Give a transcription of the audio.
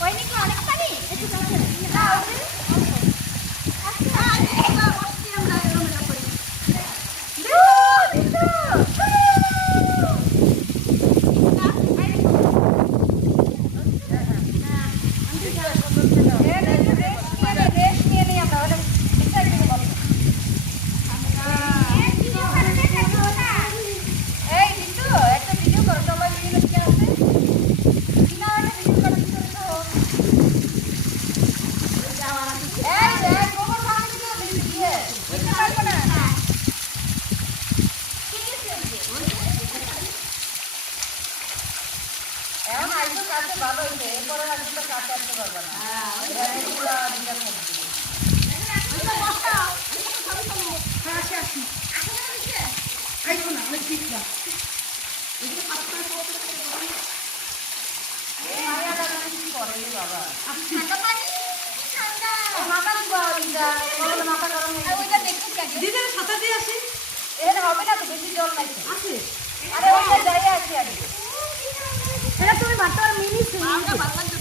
ওই নাকি অনেক পানি একটু কাছে এখন আইসো কাছে ভালো হয়েছে এরপরে আজকে তো কাছে আসতে পারবে না হবে না তো বেশি জল নাই আরে ওইটা যাই আসি আগে তুমি মাত্র মিনিট